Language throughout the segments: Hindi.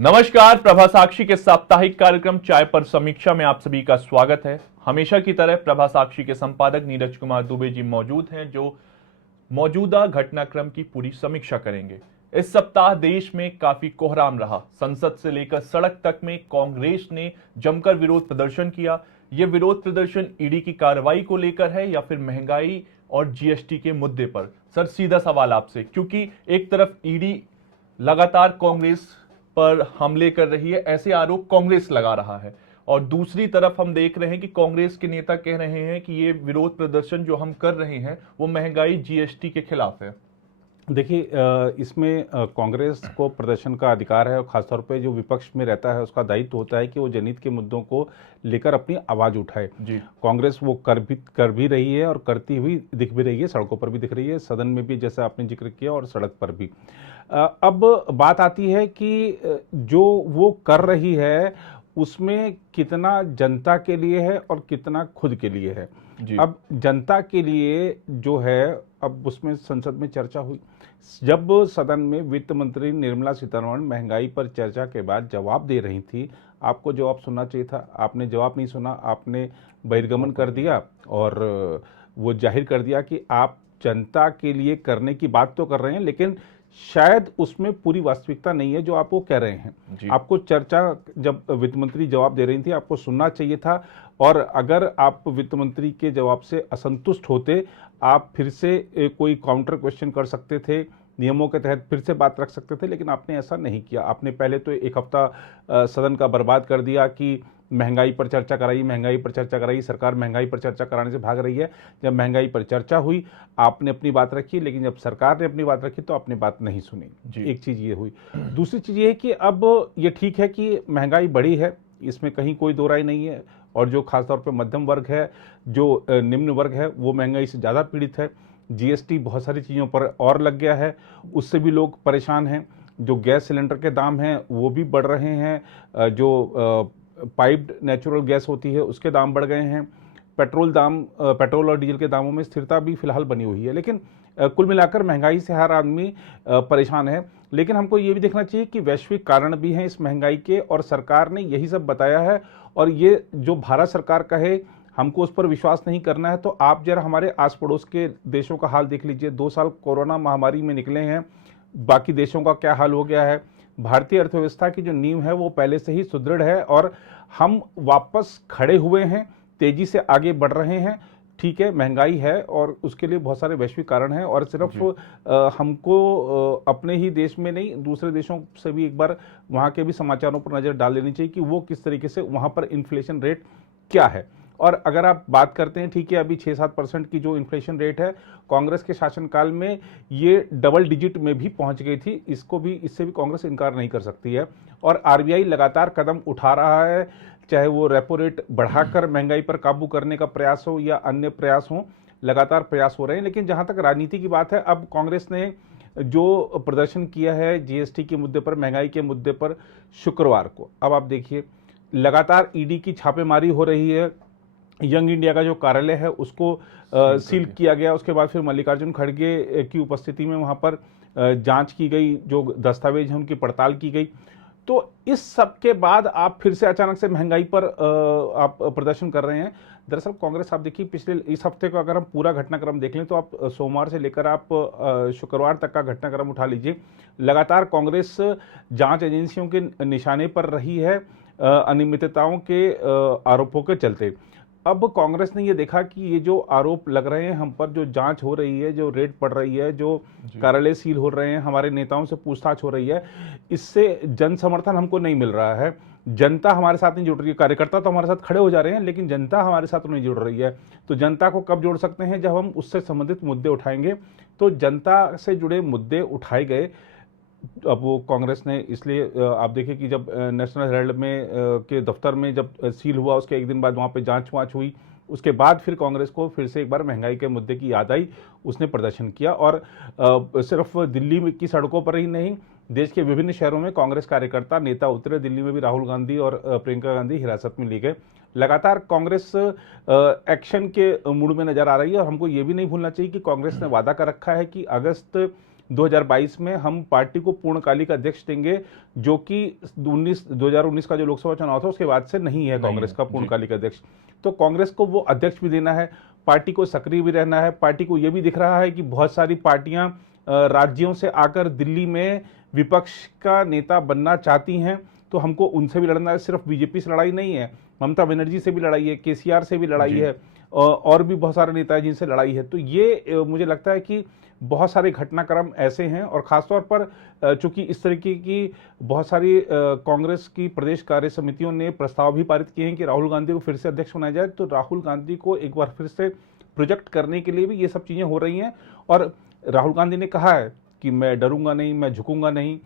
नमस्कार, प्रभा साक्षी के साप्ताहिक कार्यक्रम चाय पर समीक्षा में आप सभी का स्वागत है। हमेशा की तरह प्रभा साक्षी के संपादक नीरज कुमार दुबे जी मौजूद हैं, जो मौजूदा घटनाक्रम की पूरी समीक्षा करेंगे। इस सप्ताह देश में काफी कोहराम रहा। संसद से लेकर सड़क तक में कांग्रेस ने जमकर विरोध प्रदर्शन किया। यह विरोध प्रदर्शन ईडी की कार्रवाई को लेकर है या फिर महंगाई और जीएसटी के मुद्दे पर? सर, सीधा सवाल आपसे, क्योंकि एक तरफ ईडी लगातार कांग्रेस पर हमले कर रही है, ऐसे आरोप कांग्रेस लगा रहा है, और दूसरी तरफ हम देख रहे हैं कि कांग्रेस के नेता कह रहे हैं कि ये विरोध प्रदर्शन जो हम कर रहे हैं वो महंगाई जीएसटी के खिलाफ है। देखिए, इसमें कांग्रेस को प्रदर्शन का अधिकार है और खासतौर पे जो विपक्ष में रहता है उसका दायित्व होता है कि वो जनहित के मुद्दों को लेकर अपनी आवाज़ उठाए। जी। कांग्रेस वो कर भी रही है और करती हुई दिख भी रही है, सड़कों पर भी दिख रही है, सदन में भी जैसा आपने जिक्र किया, और सड़क पर भी। अब बात आती है कि जो वो कर रही है उसमें कितना जनता के लिए है और कितना खुद के लिए है। अब जनता के लिए जो है, अब उसमें संसद में चर्चा हुई। जब सदन में वित्त मंत्री निर्मला सीतारमण महंगाई पर चर्चा के बाद जवाब दे रही थी, आपको जवाब सुनना चाहिए था, आपने जवाब नहीं सुना, आपने बहिर्गमन कर दिया और वो जाहिर कर दिया कि आप जनता के लिए करने की बात तो कर रहे हैं, लेकिन शायद उसमें पूरी वास्तविकता नहीं है जो आप वो कह रहे हैं। आपको चर्चा, जब वित्त मंत्री जवाब दे रही थी, आपको सुनना चाहिए था, और अगर आप वित्त मंत्री के जवाब से असंतुष्ट होते, आप फिर से कोई काउंटर क्वेश्चन कर सकते थे, नियमों के तहत फिर से बात रख सकते थे, लेकिन आपने ऐसा नहीं किया। आपने पहले तो एक हफ्ता सदन का बर्बाद कर दिया कि महंगाई पर चर्चा कराई, महंगाई पर चर्चा कराई, सरकार महंगाई पर चर्चा कराने से भाग रही है। जब महंगाई पर चर्चा हुई, आपने अपनी बात रखी, लेकिन जब सरकार ने अपनी बात रखी तो आपने बात नहीं सुनी। एक चीज़ ये हुई। दूसरी चीज़ ये है कि अब ये ठीक है कि महंगाई बढ़ी है, इसमें कहीं कोई दो राय नहीं है, और जो खासतौर पर मध्यम वर्ग है, जो निम्न वर्ग है, वो महंगाई से ज़्यादा पीड़ित है। जीएसटी बहुत सारी चीज़ों पर और लग गया है, उससे भी लोग परेशान हैं। जो गैस सिलेंडर के दाम हैं वो भी बढ़ रहे हैं, जो पाइप्ड नेचुरल गैस होती है उसके दाम बढ़ गए हैं। पेट्रोल और डीजल के दामों में स्थिरता भी फिलहाल बनी हुई है, लेकिन कुल मिलाकर महंगाई से हर आदमी परेशान है। लेकिन हमको ये भी देखना चाहिए कि वैश्विक कारण भी हैं इस महंगाई के, और सरकार ने यही सब बताया है। और ये जो भारत सरकार कहे हमको उस पर विश्वास नहीं करना है, तो आप जरा हमारे आस पड़ोस के देशों का हाल देख लीजिए। 2 साल कोरोना महामारी में निकले हैं, बाकी देशों का क्या हाल हो गया है। भारतीय अर्थव्यवस्था की जो नींव है वो पहले से ही सुदृढ़ है, और हम वापस खड़े हुए हैं, तेजी से आगे बढ़ रहे हैं। ठीक है, महंगाई है और उसके लिए बहुत सारे वैश्विक कारण हैं, और सिर्फ हमको अपने ही देश में नहीं, दूसरे देशों से भी एक बार वहाँ के भी समाचारों पर नज़र डाल लेनी चाहिए कि वो किस तरीके से वहाँ पर इन्फ्लेशन रेट क्या है। और अगर आप बात करते हैं, ठीक है, अभी 6-7% की जो इन्फ्लेशन रेट है, कांग्रेस के शासनकाल में ये डबल डिजिट में भी पहुंच गई थी। इससे भी कांग्रेस इनकार नहीं कर सकती है। और आरबीआई लगातार कदम उठा रहा है, चाहे वो रेपो रेट बढ़ाकर महंगाई पर काबू करने का प्रयास हो या अन्य प्रयास हो, लगातार प्रयास हो रहे हैं। लेकिन जहां तक राजनीति की बात है, अब कांग्रेस ने जो प्रदर्शन किया है जीएसटी के मुद्दे पर, महंगाई के मुद्दे पर, शुक्रवार को, अब आप देखिए लगातार ईडी की छापेमारी हो रही है। यंग इंडिया का जो कार्यालय है उसको सील किया गया। उसके बाद फिर मल्लिकार्जुन खड़गे की उपस्थिति में वहाँ पर जांच की गई, जो दस्तावेज हैं उनकी पड़ताल की गई। तो इस सब के बाद आप फिर से अचानक से महंगाई पर आप प्रदर्शन कर रहे हैं। दरअसल कांग्रेस, आप देखिए, पिछले इस हफ्ते को अगर हम पूरा घटनाक्रम देख लें तो आप सोमवार से लेकर आप शुक्रवार तक का घटनाक्रम उठा लीजिए, लगातार कांग्रेस जांच एजेंसियों के निशाने पर रही है अनियमितताओं के आरोपों के चलते। अब कांग्रेस ने ये देखा कि ये जो आरोप लग रहे हैं हम पर, जो जांच हो रही है, जो रेड पड़ रही है, जो कार्यालय सील हो रहे हैं, हमारे नेताओं से पूछताछ हो रही है, इससे जन समर्थन हमको नहीं मिल रहा है। जनता हमारे साथ नहीं जुड़ रही है। कार्यकर्ता तो हमारे साथ खड़े हो जा रहे हैं, लेकिन जनता हमारे साथ नहीं जुड़ रही है। तो जनता को कब जोड़ सकते हैं? जब हम उससे संबंधित मुद्दे उठाएंगे। तो जनता से जुड़े मुद्दे उठाए गए। अब वो कांग्रेस ने, इसलिए आप देखिए कि जब नेशनल हेराल्ड में के दफ्तर में जब सील हुआ, उसके एक दिन बाद वहाँ पे जांच वाँच हुई, उसके बाद फिर कांग्रेस को फिर से एक बार महंगाई के मुद्दे की याद आई, उसने प्रदर्शन किया। और सिर्फ दिल्ली की सड़कों पर ही नहीं, देश के विभिन्न शहरों में कांग्रेस कार्यकर्ता, नेता उतरे। दिल्ली में भी राहुल गांधी और प्रियंका गांधी हिरासत में लिए गए। लगातार कांग्रेस एक्शन के मूड में नजर आ रही है। और हमको ये भी नहीं भूलना चाहिए कि कांग्रेस ने वादा कर रखा है कि अगस्त 2022 में हम पार्टी को पूर्णकालिक अध्यक्ष देंगे, जो कि 2019 का जो लोकसभा चुनाव था उसके बाद से नहीं है कांग्रेस का पूर्णकालिक अध्यक्ष। तो कांग्रेस को वो अध्यक्ष भी देना है, पार्टी को सक्रिय भी रहना है। पार्टी को ये भी दिख रहा है कि बहुत सारी पार्टियां राज्यों से आकर दिल्ली में विपक्ष का नेता बनना चाहती हैं, तो हमको उनसे भी लड़ना है। सिर्फ बीजेपी से लड़ाई नहीं है, ममता बनर्जी से भी लड़ाई है, केसीआर से भी लड़ाई है, और भी बहुत सारे नेता हैं जिनसे लड़ाई है। तो ये मुझे लगता है कि बहुत सारे घटनाक्रम ऐसे हैं, और खासतौर पर चूंकि इस तरीके की बहुत सारी कांग्रेस की प्रदेश कार्य समितियों ने प्रस्ताव भी पारित किए हैं कि राहुल गांधी को फिर से अध्यक्ष बनाया जाए, तो राहुल गांधी को एक बार फिर से प्रोजेक्ट करने के लिए भी ये सब चीजें हो रही हैं। और राहुल गांधी ने कहा है कि मैं डरूंगा नहीं, मैं झुकूंगा नहीं।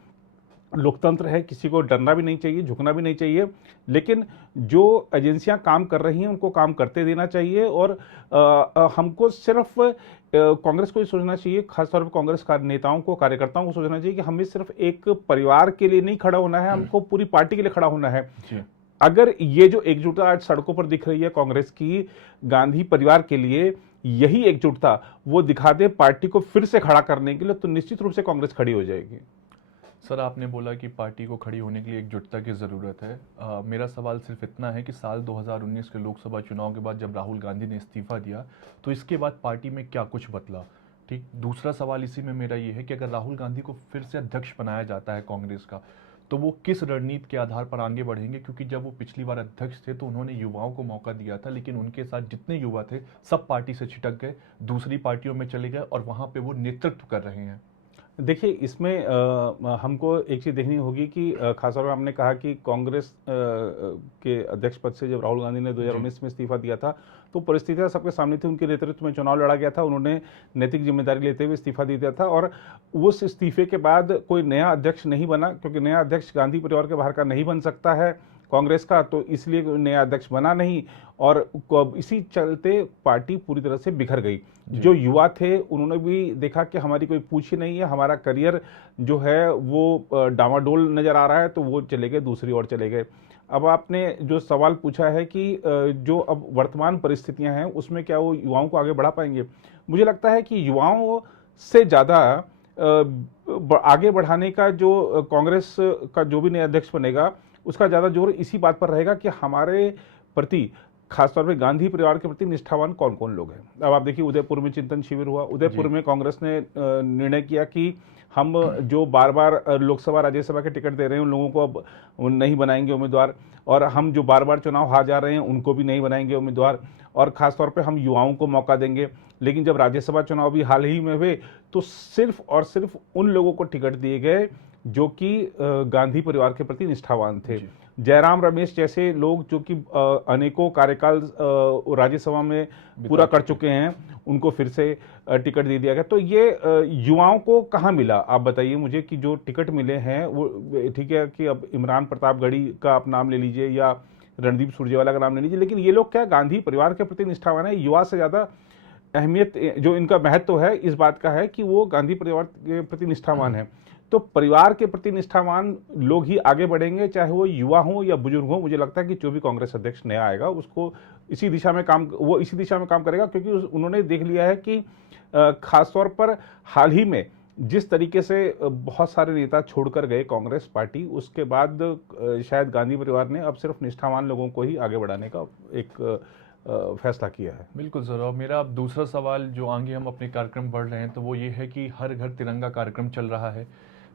लोकतंत्र है, किसी को डरना भी नहीं चाहिए, झुकना भी नहीं चाहिए, लेकिन जो एजेंसियां काम कर रही हैं उनको काम करते देना चाहिए। और हमको सिर्फ कांग्रेस को ही सोचना चाहिए, खासतौर पर कांग्रेस का नेताओं को, कार्यकर्ताओं को सोचना चाहिए कि हमें सिर्फ एक परिवार के लिए नहीं खड़ा होना है, हमको पूरी पार्टी के लिए खड़ा होना है। अगर ये जो एकजुटता आज सड़कों पर दिख रही है कांग्रेस की गांधी परिवार के लिए, यही एकजुटता वो दिखा दे पार्टी को फिर से खड़ा करने के लिए, तो निश्चित रूप से कांग्रेस खड़ी हो जाएगी। सर, आपने बोला कि पार्टी को खड़ी होने के लिए एकजुटता की ज़रूरत है। मेरा सवाल सिर्फ इतना है कि साल 2019 के लोकसभा चुनाव के बाद जब राहुल गांधी ने इस्तीफा दिया, तो इसके बाद पार्टी में क्या कुछ बदला? ठीक, दूसरा सवाल इसी में मेरा ये है कि अगर राहुल गांधी को फिर से अध्यक्ष बनाया जाता है कांग्रेस का, तो वो किस रणनीति के आधार पर आगे बढ़ेंगे? क्योंकि जब वो पिछली बार अध्यक्ष थे तो उन्होंने युवाओं को मौका दिया था, लेकिन उनके साथ जितने युवा थे सब पार्टी से छिटक गए, दूसरी पार्टियों में चले गए, और वहाँ पे वो नेतृत्व कर रहे हैं। देखिए, इसमें हमको एक चीज़ देखनी होगी कि खासतौर पर हमने कहा कि कांग्रेस के अध्यक्ष पद से जब राहुल गांधी ने 2019 में इस्तीफा दिया था, तो परिस्थितियां सबके सामने थी। उनके नेतृत्व में चुनाव लड़ा गया था, उन्होंने नैतिक जिम्मेदारी लेते हुए इस्तीफा दे दिया था, और उस इस्तीफे के बाद कोई नया अध्यक्ष नहीं बना, क्योंकि नया अध्यक्ष गांधी परिवार के बाहर का नहीं बन सकता है कांग्रेस का, तो इसलिए नया अध्यक्ष बना नहीं, और इसी चलते पार्टी पूरी तरह से बिखर गई। जो युवा थे उन्होंने भी देखा कि हमारी कोई पूछ ही नहीं है, हमारा करियर जो है वो डामाडोल नजर आ रहा है, तो वो चले गए, दूसरी ओर चले गए। अब आपने जो सवाल पूछा है कि जो अब वर्तमान परिस्थितियां हैं उसमें क्या वो युवाओं को आगे बढ़ा पाएंगे, मुझे लगता है कि युवाओं से ज़्यादा आगे बढ़ाने का जो कांग्रेस का जो भी नया अध्यक्ष बनेगा उसका ज़्यादा जोर इसी बात पर रहेगा कि हमारे प्रति, खासतौर पे गांधी परिवार के प्रति निष्ठावान कौन कौन लोग हैं। अब आप देखिए, उदयपुर में चिंतन शिविर हुआ, उदयपुर में कांग्रेस ने निर्णय किया कि हम जो बार बार लोकसभा राज्यसभा के टिकट दे रहे हैं उन लोगों को अब नहीं बनाएंगे उम्मीदवार, और हम जो बार बार चुनाव हार जा रहे हैं उनको भी नहीं बनाएंगे उम्मीदवार, और खासतौर पे हम युवाओं को मौका देंगे। लेकिन जब राज्यसभा चुनाव भी हाल ही में हुए तो सिर्फ और सिर्फ उन लोगों को टिकट दिए गए जो कि गांधी परिवार के प्रति निष्ठावान थे। जयराम रमेश जैसे लोग जो कि अनेकों कार्यकाल राज्यसभा में पूरा कर चुके हैं, उनको फिर से टिकट दे दिया गया। तो ये युवाओं को कहाँ मिला, आप बताइए मुझे, कि जो टिकट मिले हैं वो, ठीक है कि अब इमरान प्रतापगढ़ी का आप नाम ले लीजिए या रणदीप सुरजेवाला का नाम ले लीजिए, लेकिन ये लोग क्या गांधी परिवार के प्रति निष्ठावान है। युवा से ज़्यादा अहमियत जो इनका महत्व है इस बात का है कि वो गांधी परिवार के प्रति निष्ठावान है। तो परिवार के प्रति निष्ठावान लोग ही आगे बढ़ेंगे, चाहे वो युवा हो या बुजुर्ग हो। मुझे लगता है कि जो भी कांग्रेस अध्यक्ष नया आएगा उसको इसी दिशा में काम करेगा, क्योंकि उन्होंने देख लिया है कि खासतौर पर हाल ही में जिस तरीके से बहुत सारे नेता छोड़कर गए कांग्रेस पार्टी, उसके बाद शायद गांधी परिवार ने अब सिर्फ निष्ठावान लोगों को ही आगे बढ़ाने का एक फैसला किया है। बिल्कुल सर। और मेरा अब दूसरा सवाल जो आगे हम अपने कार्यक्रम बढ़ रहे हैं, तो वो ये है कि हर घर तिरंगा कार्यक्रम चल रहा है।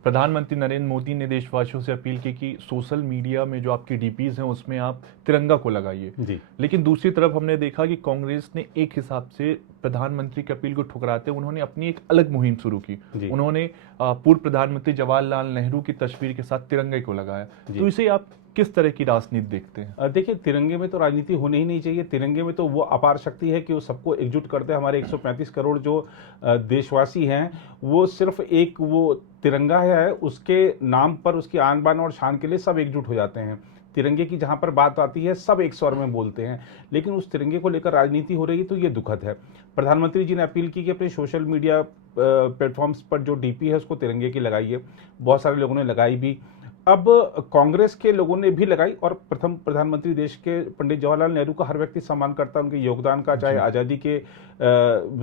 प्रधानमंत्री नरेंद्र मोदी ने देशवासियों से अपील की कि सोशल मीडिया में जो आपकी डीपीज हैं उसमें आप तिरंगा को लगाइए। लेकिन दूसरी तरफ हमने देखा कि कांग्रेस ने एक हिसाब से प्रधानमंत्री की अपील को ठुकराते उन्होंने अपनी एक अलग मुहिम शुरू की। उन्होंने पूर्व प्रधानमंत्री जवाहरलाल नेहरू की तस्वीर के साथ तिरंगे को लगाया। तो इसे आप किस तरह की राजनीति देखते हैं? देखिए, तिरंगे में तो राजनीति होनी ही नहीं चाहिए। तिरंगे में तो वो अपार शक्ति है कि वो सबको एकजुट करते हैं। हमारे 135 करोड़ जो देशवासी हैं, वो सिर्फ एक वो तिरंगा है, उसके नाम पर, उसकी आन बान और शान के लिए सब एकजुट हो जाते हैं। तिरंगे की जहां पर बात आती है सब एक स्वर में बोलते हैं, लेकिन उस तिरंगे को लेकर राजनीति हो रही है, तो ये दुखद है। प्रधानमंत्री जी ने अपील की कि अपने सोशल मीडिया प्लेटफॉर्म्स पर जो डीपी है उसको तिरंगे की लगाइए। बहुत सारे लोगों ने लगाई भी। अब कांग्रेस के लोगों ने भी लगाई, और प्रथम प्रधानमंत्री देश के पंडित जवाहरलाल नेहरू का हर व्यक्ति सम्मान करता है, उनके योगदान का, चाहे आज़ादी के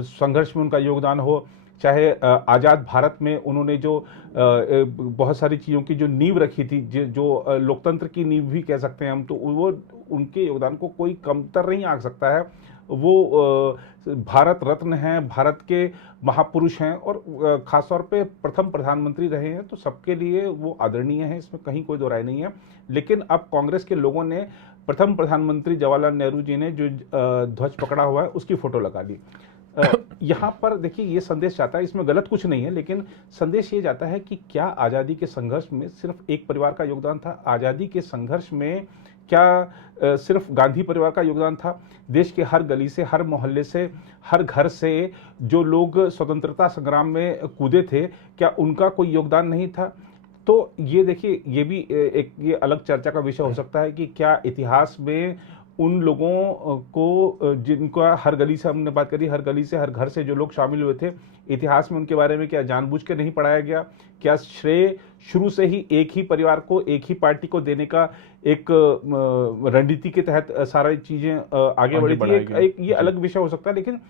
संघर्ष में उनका योगदान हो, चाहे आज़ाद भारत में उन्होंने जो बहुत सारी चीज़ों की जो नींव रखी थी, जो लोकतंत्र की नींव भी कह सकते हैं हम, तो वो उनके योगदान को कोई कमतर नहीं आंक सकता है। वो भारत रत्न हैं, भारत के महापुरुष हैं और खासतौर पे प्रथम प्रधानमंत्री रहे हैं, तो सबके लिए वो आदरणीय हैं, इसमें कहीं कोई दो राय नहीं है। लेकिन अब कांग्रेस के लोगों ने प्रथम प्रधानमंत्री जवाहरलाल नेहरू जी ने जो ध्वज पकड़ा हुआ है उसकी फोटो लगा ली। यहाँ पर देखिए ये संदेश जाता है, इसमें गलत कुछ नहीं है, लेकिन संदेश ये जाता है कि क्या आज़ादी के संघर्ष में सिर्फ एक परिवार का योगदान था? आज़ादी के संघर्ष में क्या सिर्फ गांधी परिवार का योगदान था? देश के हर गली से, हर मोहल्ले से, हर घर से जो लोग स्वतंत्रता संग्राम में कूदे थे, क्या उनका कोई योगदान नहीं था? तो ये देखिए, ये भी एक ये अलग चर्चा का विषय हो सकता है कि क्या इतिहास में उन लोगों को जिनका हर गली से, हमने बात करी, हर गली से, हर घर से जो लोग शामिल हुए थे, इतिहास में उनके बारे में क्या जानबूझ के नहीं पढ़ाया गया? क्या श्रेय शुरू से ही एक ही परिवार को, एक ही पार्टी को देने का एक रणनीति के तहत सारी चीजें आगे बढ़ी थी? एक ये अलग विषय हो सकता है, लेकिन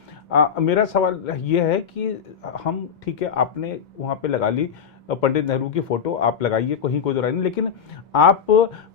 मेरा सवाल ये है कि हम, ठीक है, आपने वहां पे लगा ली पंडित नेहरू की फोटो, आप लगाइए, कहीं कोई दोहराई नहीं, लेकिन आप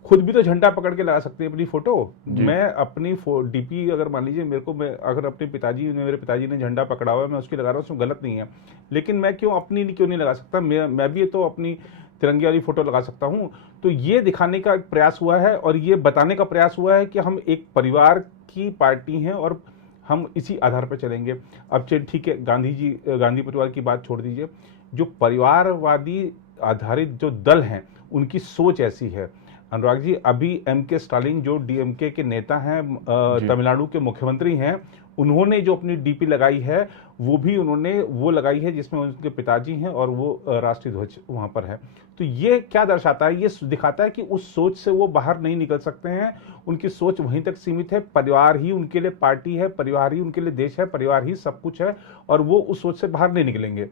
खुद भी तो झंडा पकड़ के लगा सकते हैं अपनी फोटो। मैं अपनी डीपी अगर मान लीजिए मेरे को, मैं अगर अपने मेरे पिताजी ने झंडा पकड़ा हुआ है, मैं उसकी लगा रहा हूँ, उसमें गलत नहीं है, लेकिन मैं क्यों नहीं लगा सकता? मैं भी तो अपनी तिरंगे वाली फोटो लगा सकता हूं। तो ये दिखाने का प्रयास हुआ है और ये बताने का प्रयास हुआ है कि हम एक परिवार की पार्टी हैं और हम इसी आधार पर चलेंगे। अब चलिए ठीक है, गांधी परिवार की बात छोड़ दीजिए, जो परिवारवादी आधारित जो दल हैं उनकी सोच ऐसी है। अनुराग जी, अभी के स्टालिन जो डीएमके के नेता हैं, तमिलनाडु के मुख्यमंत्री हैं, उन्होंने जो अपनी डीपी लगाई है वो भी उन्होंने वो लगाई है जिसमें उनके पिताजी हैं और वो राष्ट्रीय ध्वज वहां पर है। तो ये क्या दर्शाता है? ये दिखाता है कि उस सोच से वो बाहर नहीं निकल सकते हैं, उनकी सोच वहीं तक सीमित है। परिवार ही उनके लिए पार्टी है, परिवार ही उनके लिए देश है, परिवार ही सब कुछ है और वो उस सोच से बाहर नहीं निकलेंगे।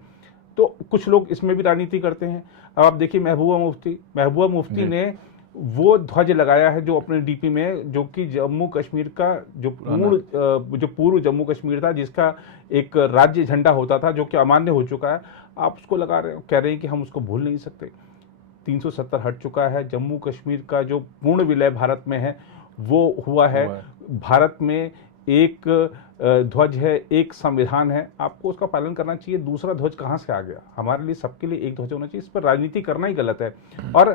तो कुछ लोग इसमें भी राजनीति करते हैं। अब आप देखिए महबूबा मुफ्ती ने वो ध्वज लगाया है जो अपने डीपी में, जो कि जम्मू कश्मीर का जो पूर्व जम्मू कश्मीर था, जिसका एक राज्य झंडा होता था, जो कि अमान्य हो चुका है। आप उसको लगा रहे हो, कह रहे हैं कि हम उसको भूल नहीं सकते। 370 हट चुका है। जम्मू कश्मीर का जो पूर्ण विलय भारत में है वो हुआ है। भारत में एक ध्वज है, एक संविधान है, आपको उसका पालन करना चाहिए। दूसरा ध्वज कहाँ से आ गया? हमारे लिए, सबके लिए एक ध्वज होना चाहिए। इस पर राजनीति करना ही गलत है। और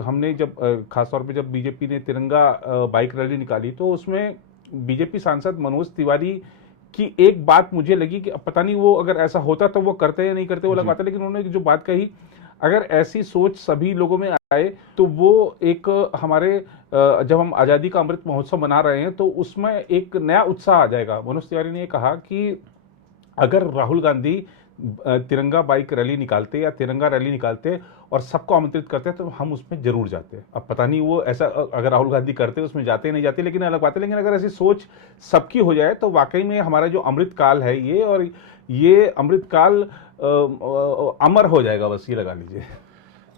हमने जब खासतौर पे जब बीजेपी ने तिरंगा बाइक रैली निकाली तो उसमें बीजेपी सांसद मनोज तिवारी की एक बात मुझे लगी कि पता नहीं वो अगर ऐसा होता तो वो करते या नहीं करते, वो अलग बात है, लेकिन उन्होंने जो बात कही, अगर ऐसी सोच सभी लोगों में आए तो वो एक हमारे जब हम आज़ादी का अमृत महोत्सव मना रहे हैं तो उसमें एक नया उत्साह आ जाएगा। मनोज तिवारी ने कहा कि अगर राहुल गांधी तिरंगा बाइक रैली निकालते या तिरंगा रैली निकालते और सबको आमंत्रित करते तो हम उसमें जरूर जाते। अब पता नहीं वो ऐसा अगर राहुल गांधी करते उसमें जाते नहीं जाते, लेकिन अलग बात है। लेकिन अगर ऐसी सोच सबकी हो जाए तो वाकई में हमारा जो अमृत काल है ये, और ये अमृत काल अमर हो जाएगा, बस ये लगा लीजिए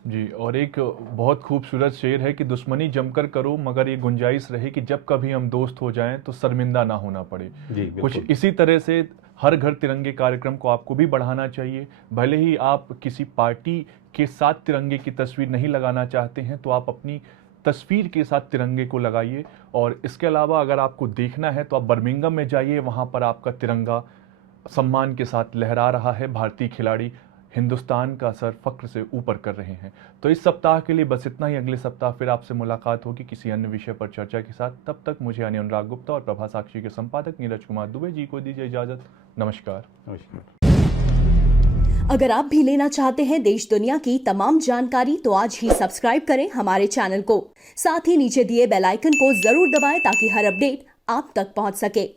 जी। और एक बहुत खूबसूरत शेर है कि दुश्मनी जमकर करो मगर ये गुंजाइश रहे कि जब कभी हम दोस्त हो जाएं तो शर्मिंदा ना होना पड़े। जी, कुछ इसी तरह से हर घर तिरंगे कार्यक्रम को आपको भी बढ़ाना चाहिए। भले ही आप किसी पार्टी के साथ तिरंगे की तस्वीर नहीं लगाना चाहते हैं तो आप अपनी तस्वीर के साथ तिरंगे को लगाइए। और इसके अलावा अगर आपको देखना है तो आप बर्मिंघम में जाइए, वहाँ पर आपका तिरंगा सम्मान के साथ लहरा रहा है। भारतीय खिलाड़ी हिंदुस्तान का सर फख्र से ऊपर कर रहे हैं। तो इस सप्ताह के लिए बस इतना ही। अगले सप्ताह फिर आपसे मुलाकात होगी किसी अन्य विषय पर चर्चा के साथ। तब तक मुझे यानी अनुराग गुप्ता और प्रभा साक्षी के संपादक नीरज कुमार दुबे जी को दीजिए इजाजत। नमस्कार। अगर आप भी लेना चाहते हैं देश दुनिया की तमाम जानकारी तो आज ही सब्सक्राइब करें हमारे चैनल को। साथ ही नीचे दिए बेल आइकन को जरूर दबाएं ताकि हर अपडेट आप तक पहुंच सके।